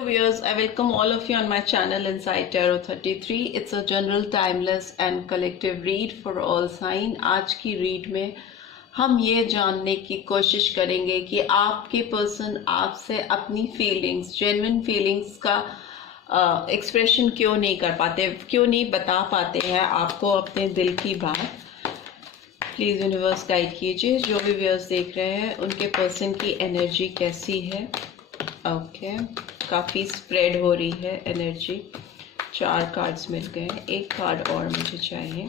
Viewers, I welcome all of you on my channel Inside Tarot 33. It's a general, timeless and collective read for all sign. आज की read में हम ये जानने की कोशिश करेंगे कि आपके पर्सन आपसे अपनी फीलिंग्स, जेन्युइन फीलिंग्स का एक्सप्रेशन क्यों नहीं कर पाते, क्यों नहीं बता पाते हैं आपको अपने दिल की बात। प्लीज़ यूनिवर्स गाइड कीजिए। जो भी व्यूअर्स देख रहे हैं उनके पर्सन की एनर्जी कैसी है। ओके, काफ़ी स्प्रेड हो रही है एनर्जी। 4 कार्ड्स मिल गए हैं, एक कार्ड और मुझे चाहिए।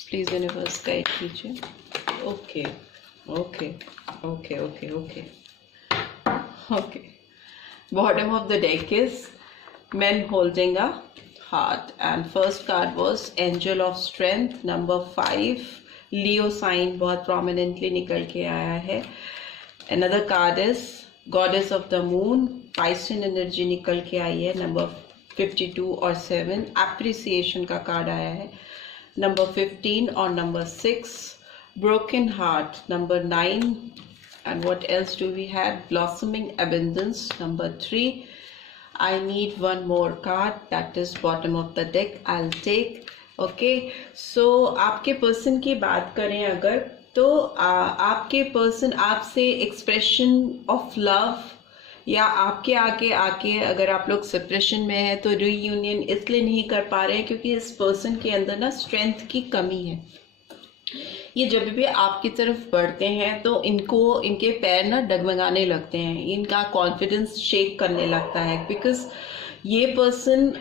प्लीज़ यूनिवर्स गाइड कीजिए। Okay okay okay okay okay okay bottom of the deck is men holding a heart and first card was angel of strength number 5 Leo sign बहुत prominently निकल के आया है। another card is goddess of the moon Piscean energy निकल के आई है number 52 और 7 appreciation का कार्ड आया है number 15 और number 6 broken heart number 9 and what else do we have blossoming abundance number 3 I need one more card that is bottom of the deck I'll take okay so आपके person की बात करें अगर तो आपके पर्सन आपसे expression of love या आपके आगे आके अगर आप लोग सेपरेशन में है तो रीयूनियन इसलिए नहीं कर पा रहे हैं क्योंकि इस पर्सन के अंदर ना स्ट्रेंथ की कमी है। ये जब भी आपकी तरफ बढ़ते हैं तो इनके पैर ना डगमगाने लगते हैं, इनका कॉन्फिडेंस शेक करने लगता है बिकॉज ये पर्सन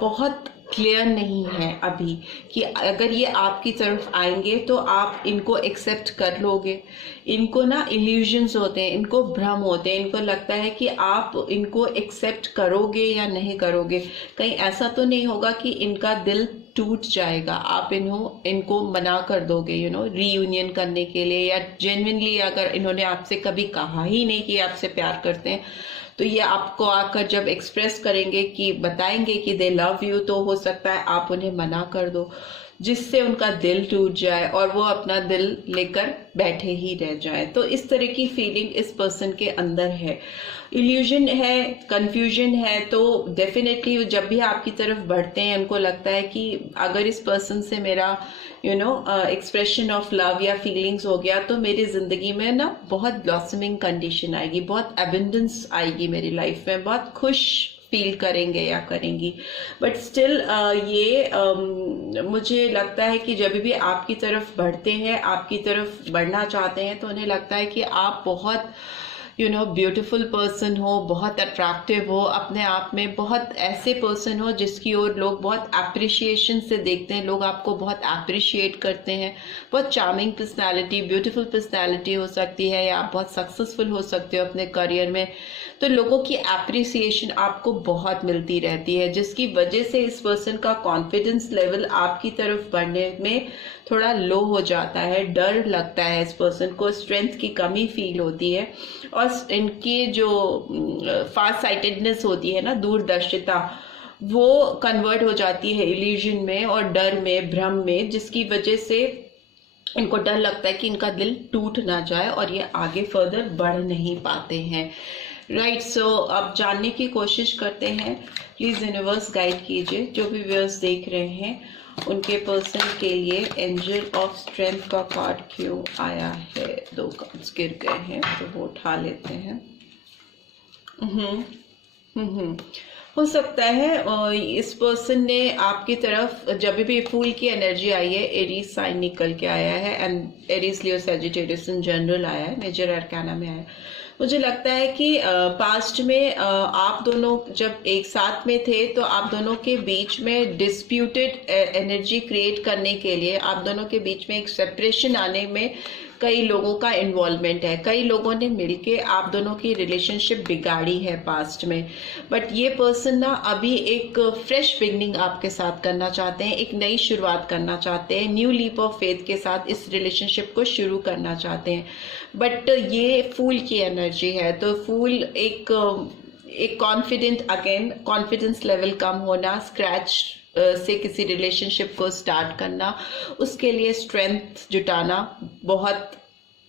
बहुत क्लियर नहीं है अभी कि अगर ये आपकी तरफ आएंगे तो आप इनको एक्सेप्ट कर लोगे। इनको ना इल्यूजन्स होते हैं, इनको भ्रम होते हैं, इनको लगता है कि आप इनको एक्सेप्ट करोगे या नहीं करोगे। कहीं ऐसा तो नहीं होगा कि इनका दिल टूट जाएगा, आप इनको मना कर दोगे रीयूनियन करने के लिए, या जेन्युइनली अगर इन्होंने आपसे कभी कहा ही नहीं कि आपसे प्यार करते हैं तो ये आपको आकर जब एक्सप्रेस करेंगे कि बताएंगे कि दे लव यू तो हो सकता है आप उन्हें मना कर दो जिससे उनका दिल टूट जाए और वो अपना दिल लेकर बैठे ही रह जाए। तो इस तरह की फीलिंग इस पर्सन के अंदर है, इल्यूजन है, कंफ्यूजन है। तो डेफिनेटली जब भी आपकी तरफ बढ़ते हैं उनको लगता है कि अगर इस पर्सन से मेरा एक्सप्रेशन ऑफ लव या फीलिंग्स हो गया तो मेरी जिंदगी में ना बहुत ब्लॉसमिंग कंडीशन आएगी, बहुत एबंडेंस आएगी मेरी लाइफ में, बहुत खुश फील करेंगे या करेंगी। बट स्टिल मुझे लगता है कि जब भी आपकी तरफ बढ़ते हैं, आपकी तरफ बढ़ना चाहते हैं तो उन्हें लगता है कि आप बहुत ब्यूटीफुल पर्सन हो, बहुत अट्रैक्टिव हो, अपने आप में बहुत ऐसे पर्सन हो जिसकी ओर लोग बहुत एप्रिशिएशन से देखते हैं, लोग आपको बहुत एप्रिशिएट करते हैं। बहुत चार्मिंग पर्सनालिटी, ब्यूटीफुल पर्सनालिटी हो सकती है या आप बहुत सक्सेसफुल हो सकते हो अपने करियर में। तो लोगों की एप्रिसिएशन आपको बहुत मिलती रहती है जिसकी वजह से इस पर्सन का कॉन्फिडेंस लेवल आपकी तरफ बढ़ने में थोड़ा लो हो जाता है, डर लगता है इस पर्सन को, स्ट्रेंथ की कमी फील होती है और इनकी जो फास्ट साइटेडनेस होती है ना, दूरदर्शिता, वो कन्वर्ट हो जाती है इल्यूजन में और डर में, भ्रम में, जिसकी वजह से इनको डर लगता है कि इनका दिल टूट ना जाए और ये आगे फर्दर बढ़ नहीं पाते हैं। राइट, सो अब जानने की कोशिश करते हैं। प्लीज़ यूनिवर्स गाइड कीजिए। जो भी व्यूअर्स देख रहे हैं उनके पर्सन के लिए एंजल ऑफ स्ट्रेंथ का कार्ड क्यों आया है। 2 कार्ड्स गिर गए हैं तो वो उठा लेते हैं। हो सकता है इस पर्सन ने आपकी तरफ जब भी फूल की एनर्जी आई है, एरीज साइन निकल के आया है and Aries Leo Sagittarius in general आया है, मेजर अरकाना में आया है। मुझे लगता है कि पास्ट में आप दोनों जब एक साथ में थे तो आप दोनों के बीच में डिस्प्यूटेड एनर्जी क्रिएट करने के लिए आप दोनों के बीच में एक सेपरेशन आने में कई लोगों का इन्वॉल्वमेंट है, कई लोगों ने मिलके आप दोनों की रिलेशनशिप बिगाड़ी है पास्ट में। बट ये पर्सन ना अभी एक फ्रेश बिगनिंग आपके साथ करना चाहते हैं, एक नई शुरुआत करना चाहते हैं, न्यू लीप ऑफ फेथ के साथ इस रिलेशनशिप को शुरू करना चाहते हैं। बट ये फूल की एनर्जी है तो फूल एक कॉन्फिडेंट, अगेन कॉन्फिडेंस लेवल कम होना, स्क्रैच से किसी रिलेशनशिप को स्टार्ट करना, उसके लिए स्ट्रेंथ जुटाना बहुत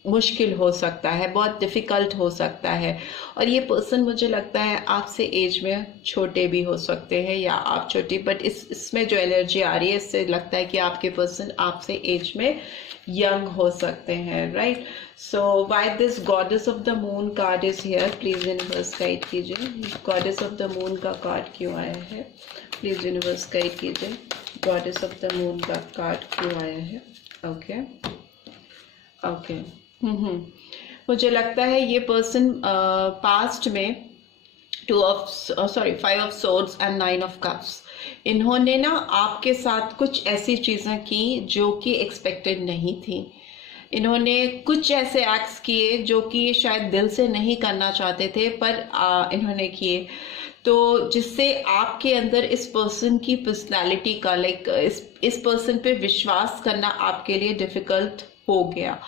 मुश्किल हो सकता है, बहुत डिफ़िकल्ट हो सकता है। और ये पर्सन मुझे लगता है आपसे एज में छोटे भी हो सकते हैं या आप छोटी, बट इसमें जो एनर्जी आ रही है इससे लगता है कि आपके पर्सन आपसे एज में यंग हो सकते हैं, right. So why this goddess of the moon card is here, please universe guide कीजिए। गॉडेस ऑफ द मून का कार्ड क्यों आया है, प्लीज यूनिवर्स गाइड कीजिए। गॉडेस ऑफ द मून का कार्ड क्यों आया है, ओके ओके। मुझे लगता है ये पर्सन पास्ट में 5 of swords and 9 of cups, इन्होंने ना आपके साथ कुछ ऐसी चीज़ें की जो कि एक्सपेक्टेड नहीं थी। इन्होंने कुछ ऐसे एक्ट्स किए जो कि शायद दिल से नहीं करना चाहते थे, पर इन्होंने किए, तो जिससे आपके अंदर इस पर्सन की पर्सनालिटी का इस पर्सन पे विश्वास करना आपके लिए डिफिकल्ट हो गया।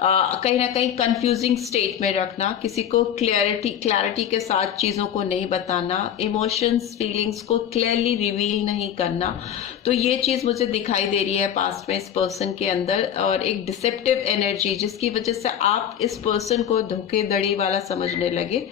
कहीं ना कहीं कंफ्यूजिंग स्टेट में रखना, किसी को क्लैरिटी के साथ चीज़ों को नहीं बताना, इमोशंस फीलिंग्स को क्लियरली रिवील नहीं करना, तो ये चीज़ मुझे दिखाई दे रही है पास्ट में इस पर्सन के अंदर। और एक डिसेप्टिव एनर्जी जिसकी वजह से आप इस पर्सन को धोखेधड़ी वाला समझने लगे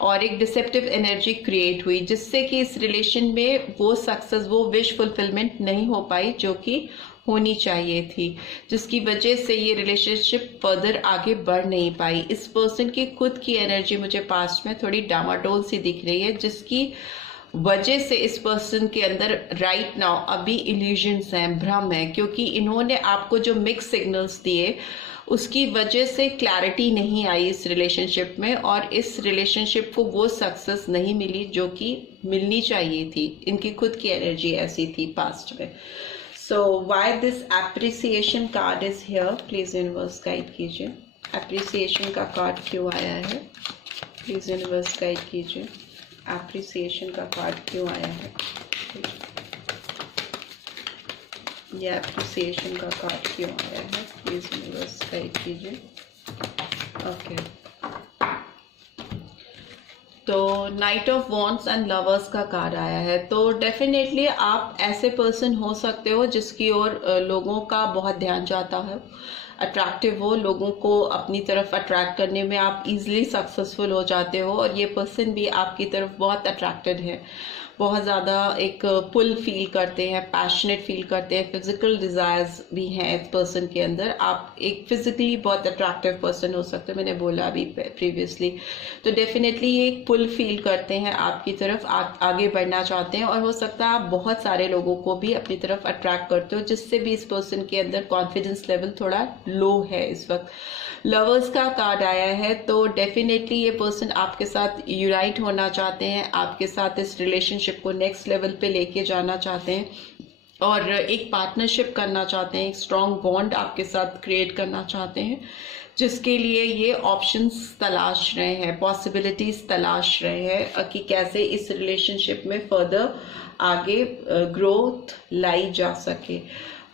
और एक डिसेप्टिव एनर्जी क्रिएट हुई, जिससे कि इस रिलेशन में वो सक्सेस, वो विश फुलफिलमेंट नहीं हो पाई जो कि होनी चाहिए थी, जिसकी वजह से ये रिलेशनशिप फर्दर आगे बढ़ नहीं पाई। इस पर्सन की खुद की एनर्जी मुझे पास्ट में थोड़ी डामाडोल सी दिख रही है, जिसकी वजह से इस पर्सन के अंदर राइट नाउ अभी इल्यूजन्स हैं, भ्रम है, क्योंकि इन्होंने आपको जो मिक्स सिग्नल्स दिए उसकी वजह से क्लैरिटी नहीं आई इस रिलेशनशिप में, और इस रिलेशनशिप को वो सक्सेस नहीं मिली जो कि मिलनी चाहिए थी। इनकी खुद की एनर्जी ऐसी थी पास्ट में। So why this appreciation card is here, please universe guide कीजिए। appreciation का कार्ड क्यों आया है, प्लीज universe guide कीजिए। appreciation का कार्ड क्यों आया है, ये appreciation का कार्ड क्यों आया है, प्लीज universe guide कीजिए। ओके, तो night of wants and lovers का कार्ड आया है। तो डेफिनेटली आप ऐसे पर्सन हो सकते हो जिसकी ओर लोगों का बहुत ध्यान जाता है, अट्रैक्टिव हो, लोगों को अपनी तरफ अट्रैक्ट करने में आप इजीली सक्सेसफुल हो जाते हो, और ये पर्सन भी आपकी तरफ बहुत अट्रैक्टेड है, बहुत ज़्यादा एक पुल फील करते हैं, पैशनेट फील करते हैं, फिजिकल डिज़ायर्स भी हैं इस पर्सन के अंदर। आप एक फिजिकली बहुत अट्रैक्टिव पर्सन हो सकते हो, मैंने बोला अभी प्रीवियसली। तो डेफिनेटली ये एक पुल फील करते हैं आपकी तरफ, आप आगे बढ़ना चाहते हैं, और हो सकता है आप बहुत सारे लोगों को भी अपनी तरफ अट्रैक्ट करते हो, जिससे भी इस पर्सन के अंदर कॉन्फिडेंस लेवल थोड़ा लो है इस वक्त। लवर्स का कार्ड आया है, तो डेफिनेटली ये पर्सन आपके साथ यूनाइट होना चाहते हैं, आपके साथ इस रिलेशनशिप को नेक्स्ट लेवल पे लेके जाना चाहते हैं, और एक पार्टनरशिप करना चाहते हैं, एक स्ट्रॉन्ग बॉन्ड आपके साथ क्रिएट करना चाहते हैं, जिसके लिए ये ऑप्शंस तलाश रहे हैं, पॉसिबिलिटीज तलाश रहे हैं कि कैसे इस रिलेशनशिप में फर्दर आगे ग्रोथ लाई जा सके।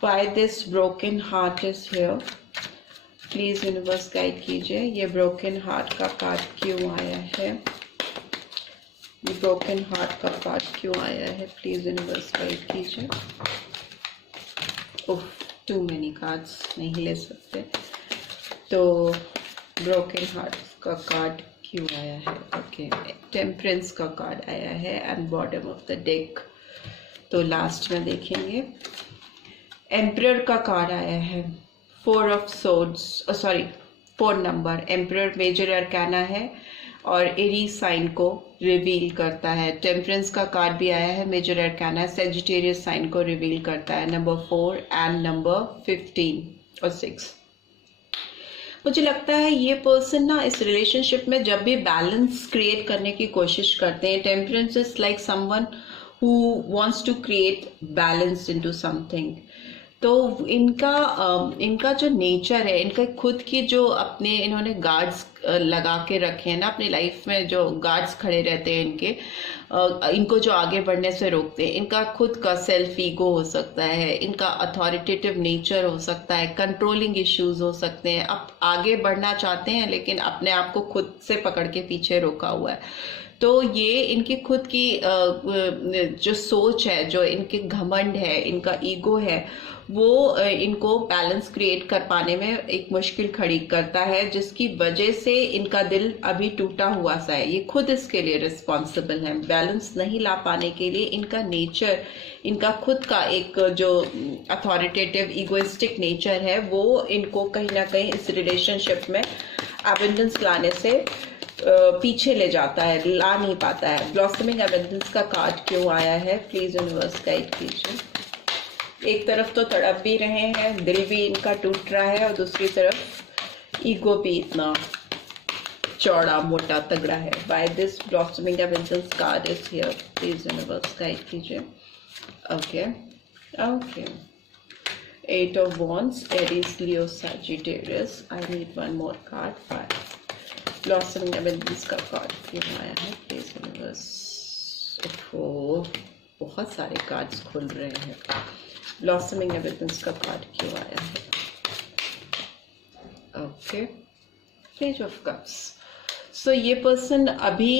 Why this broken heart is here, please universe guide कीजिए। ये ब्रोकन हार्ट का कार्ड क्यों आया है, ये ब्रोकन हार्ट का कार्ड क्यों आया है, प्लीज यूनिवर्स गाइड कीजिए। ओह, टू मेनी कार्ड्स, नहीं ले सकते। तो ब्रोकन हार्ट का कार्ड क्यों आया है, ओके। टेम्परेंस का कार्ड आया है and bottom of the deck, तो लास्ट में देखेंगे। एम्परर का कार्ड आया है, 4 of swords, sorry 4 number. Emperor major arcana है और एरीज साइन को रिवील करता है। टेम्परेंस का कार्ड भी आया है, मेजर अरकाना, सेजिटेरियस साइन को रिवील करता है, नंबर 4 एंड नंबर 15 और 6। मुझे लगता है ये पर्सन ना इस रिलेशनशिप में जब भी बैलेंस क्रिएट करने की कोशिश करते हैं, temperance is like someone who wants to create balance into something. तो इनका जो नेचर है, इनका खुद की जो अपने इन्होंने गार्ड्स लगा के रखे हैं ना अपनी लाइफ में, जो गार्ड्स खड़े रहते हैं इनको जो आगे बढ़ने से रोकते हैं, इनका खुद का सेल्फ ईगो हो सकता है, इनका अथॉरिटेटिव नेचर हो सकता है, कंट्रोलिंग इश्यूज हो सकते हैं। अब आगे बढ़ना चाहते हैं लेकिन अपने आप को खुद से पकड़ के पीछे रोका हुआ है। तो ये इनकी खुद की जो सोच है, जो इनके घमंड है, इनका ईगो है, वो इनको बैलेंस क्रिएट कर पाने में एक मुश्किल खड़ी करता है, जिसकी वजह से इनका दिल अभी टूटा हुआ सा है। ये खुद इसके लिए रिस्पॉन्सिबल है। बैलेंस नहीं ला पाने के लिए इनका नेचर, इनका खुद का एक जो अथॉरिटेटिव ईगोइस्टिक नेचर है, वो इनको कहीं ना कहीं इस रिलेशनशिप में एबंडेंस लाने से पीछे ले जाता है, ला नहीं पाता है। ब्लॉसमिंग एबंडेंस का कार्ड क्यों आया है, प्लीज यूनिवर्स गाइड कीजिए। एक तरफ तो तड़प भी रहे हैं, दिल भी इनका टूट रहा है, और दूसरी तरफ ईगो भी इतना चौड़ा मोटा तगड़ा है। By this blossoming abundance card is here, please universe guide कीजिए। Okay okay, 8 of Wands, Aries, Leo, Sagittarius. I need one more card. 5. Blossoming Abundance का कार्ड क्यों आया है, प्लीज यूनिवर्स। ओहो, बहुत सारे कार्ड्स खुल रहे हैं। ब्लॉसमिंग एविडेंस का कार्ड क्यों आया है? Okay, page of cups. So ये पर्सन अभी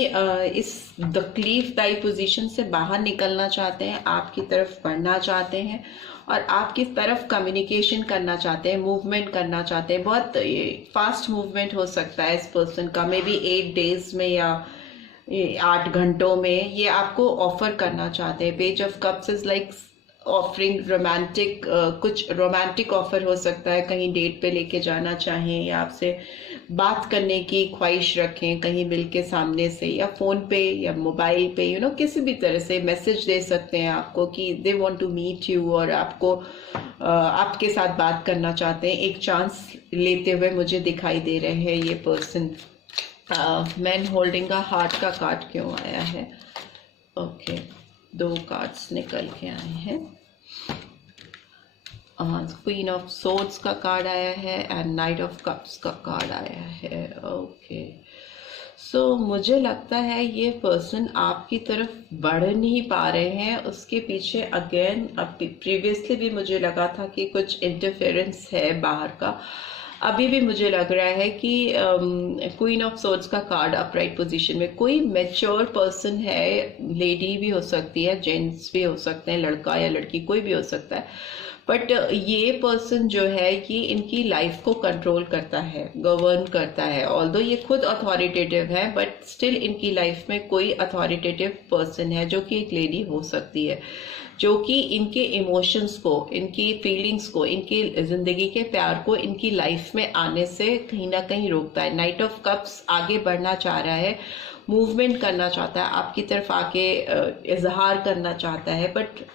इस तकलीफदायी पोजीशन से बाहर निकलना चाहते हैं, आपकी तरफ बढ़ना चाहते हैं, और आपकी तरफ कम्युनिकेशन करना चाहते हैं, मूवमेंट करना चाहते हैं। बहुत फास्ट मूवमेंट हो सकता है इस पर्सन का, मे बी 8 डेज में या 8 घंटों में ये आपको ऑफर करना चाहते हैं। Page of cups is like offering romantic, कुछ रोमांटिक ऑफर हो सकता है, कहीं डेट पे लेके जाना चाहें, या आपसे बात करने की ख्वाहिश रखें कहीं मिल के सामने से, या फोन पे या मोबाइल पे, किसी भी तरह से मैसेज दे सकते हैं आपको कि they want to meet you, और आपको आपके साथ बात करना चाहते हैं। एक चांस लेते हुए मुझे दिखाई दे रहे हैं ये person. Man holding a heart का कार्ड क्यों आया है? ओके, 2 कार्ड्स निकल के आए हैं। क्वीन ऑफ सोर्ड्स का कार्ड आया है एंड नाइट ऑफ कप्स का कार्ड आया है। ओके, सो मुझे लगता है ये पर्सन आपकी तरफ बढ़ नहीं पा रहे हैं। उसके पीछे अगेन, अब प्रीवियसली भी मुझे लगा था कि कुछ इंटरफेरेंस है बाहर का, अभी भी मुझे लग रहा है कि क्वीन ऑफ सोर्ड्स का कार्ड अपराइट पोजीशन में कोई मैच्योर पर्सन है, लेडी भी हो सकती है, जेंट्स भी हो सकते हैं, लड़का या लड़की कोई भी हो सकता है, बट ये पर्सन जो है ये इनकी लाइफ को कंट्रोल करता है, गवर्न करता है। ऑल्दो ये खुद अथॉरिटेटिव है, बट स्टिल इनकी लाइफ में कोई अथॉरिटेटिव पर्सन है, जो कि एक लेडी हो सकती है, जो कि इनके इमोशंस को, इनकी फीलिंग्स को, इनकी जिंदगी के प्यार को इनकी लाइफ में आने से कहीं ना कहीं रोकता है। नाइट ऑफ कप्स आगे बढ़ना चाह रहा है, मूवमेंट करना चाहता है, आपकी तरफ आके इजहार करना चाहता है, बट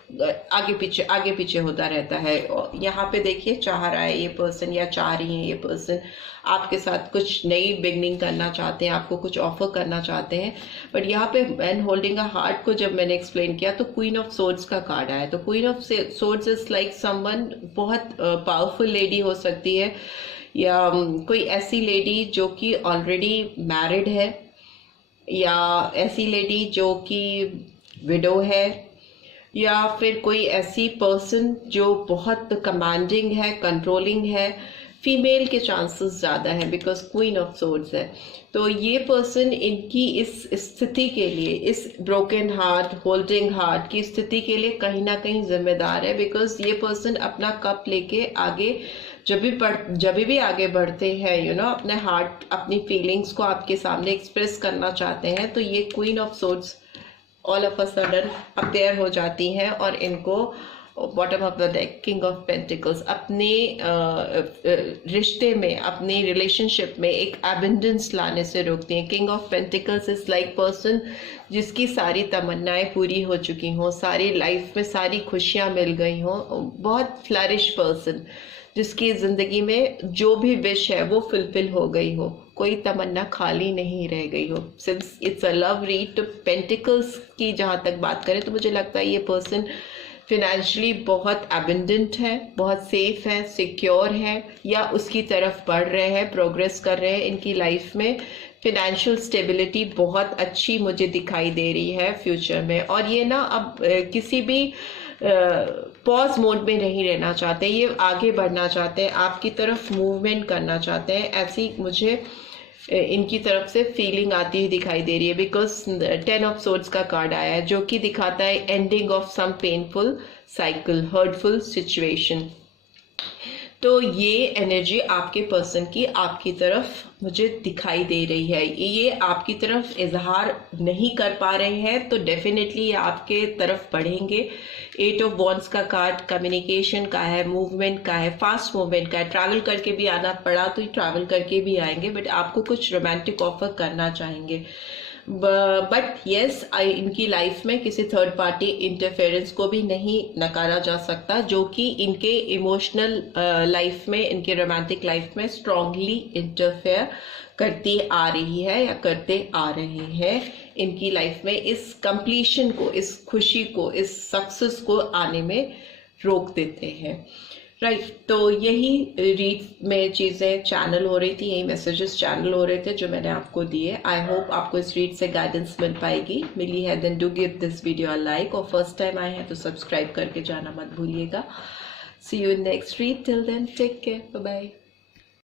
आगे पीछे होता रहता है। यहाँ पे देखिए, चाह रहा है ये पर्सन, या चाह रही है ये पर्सन आपके साथ कुछ नई बिगनिंग करना चाहते हैं, आपको कुछ ऑफर करना चाहते हैं। बट यहाँ पे मैन होल्डिंग अ हार्ट को जब मैंने एक्सप्लेन किया तो क्वीन ऑफ सोर्ड्स का कार्ड आया। तो queen of swords is like someone, बहुत पावरफुल लेडी हो सकती है, या कोई ऐसी लेडी जो कि ऑलरेडी मैरिड है, या ऐसी लेडी जो कि विडो है, या फिर कोई ऐसी पर्सन जो बहुत कमांडिंग है, कंट्रोलिंग है। फीमेल के चांसेस ज़्यादा है बिकॉज क्वीन ऑफ सोर्ड्स है। तो ये पर्सन इनकी इस स्थिति के लिए, इस ब्रोकन हार्ट, होल्डिंग हार्ट की स्थिति के लिए कहीं ना कहीं जिम्मेदार है, बिकॉज ये पर्सन अपना कप लेके आगे जब भी आगे बढ़ते हैं, अपने हार्ट, अपनी फीलिंग्स को आपके सामने एक्सप्रेस करना चाहते हैं, तो ये queen of swords all of a sudden appear हो जाती हैं, और इनको bottom of the deck king of pentacles अपने रिश्ते में, अपनी रिलेशनशिप में एक एबंडेंस लाने से रोकती हैं। King of pentacles is like person जिसकी सारी तमन्नाएं पूरी हो चुकी हों, सारी लाइफ में सारी खुशियां मिल गई हों, बहुत फ्लरिश पर्सन जिसकी जिंदगी में जो भी विश है वो फुलफिल हो गई हो, कोई तमन्ना खाली नहीं रह गई हो। Since it's a love read, तो पेंटिकल्स की जहाँ तक बात करें तो मुझे लगता है ये पर्सन फिनेंशियली बहुत एबंडेंट है, बहुत सेफ है, सिक्योर है, या उसकी तरफ बढ़ रहे हैं, प्रोग्रेस कर रहे हैं। इनकी लाइफ में फिनेंशियल स्टेबिलिटी बहुत अच्छी मुझे दिखाई दे रही है फ्यूचर में। और ये ना अब किसी भी पॉज मोड में नहीं रहना चाहते, ये आगे बढ़ना चाहते हैं, आपकी तरफ मूवमेंट करना चाहते हैं। ऐसी मुझे इनकी तरफ से फीलिंग आती हुई दिखाई दे रही है, बिकॉज 10 ऑफ सोर्ड्स का कार्ड आया है जो कि दिखाता है ending of some painful cycle, hurtful situation. तो ये एनर्जी आपके पर्सन की आपकी तरफ मुझे दिखाई दे रही है। ये आपकी तरफ इजहार नहीं कर पा रहे हैं तो डेफिनेटली ये आपके तरफ बढ़ेंगे। 8 ऑफ वॉन्ड्स का कार्ड कम्युनिकेशन का है, मूवमेंट का है, फास्ट मूवमेंट का है। ट्रैवल करके भी आना पड़ा तो ट्रैवल करके भी आएंगे, बट आपको कुछ रोमांटिक ऑफर करना चाहेंगे। बट यस, इनकी लाइफ में किसी थर्ड पार्टी इंटरफेरेंस को भी नहीं नकारा जा सकता, जो कि इनके इमोशनल लाइफ में, इनके रोमांटिक लाइफ में स्ट्रांगली इंटरफेयर करती आ रही है या करते आ रहे हैं। इनकी लाइफ में इस कंप्लीशन को, इस खुशी को, इस सक्सेस को आने में रोक देते हैं। राइट, तो यही रीड में चीज़ें चैनल हो रही थी, यही मैसेजेस चैनल हो रहे थे जो मैंने आपको दिए। आई होप आपको इस रीड से गाइडेंस मिल पाएगी। मिली है then do give this video a like, और फर्स्ट टाइम आए हैं तो सब्सक्राइब करके जाना मत भूलिएगा। See you in next read, till then take care, bye bye.